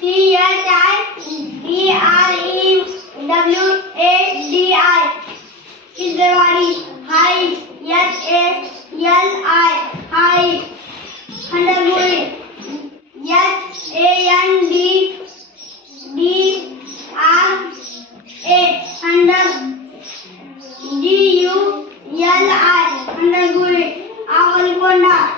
E R E W A D I Hizrewadi height H A L I height Handaguri H A N D D R A Handag G U L I Handaguri Avalikonda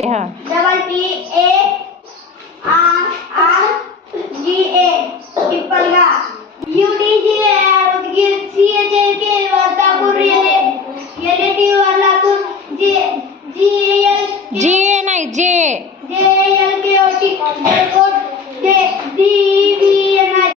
double P A R R G A triple का U D G A R की C H A के वाला को relative वाला को जे G L J नहीं जे J L के OT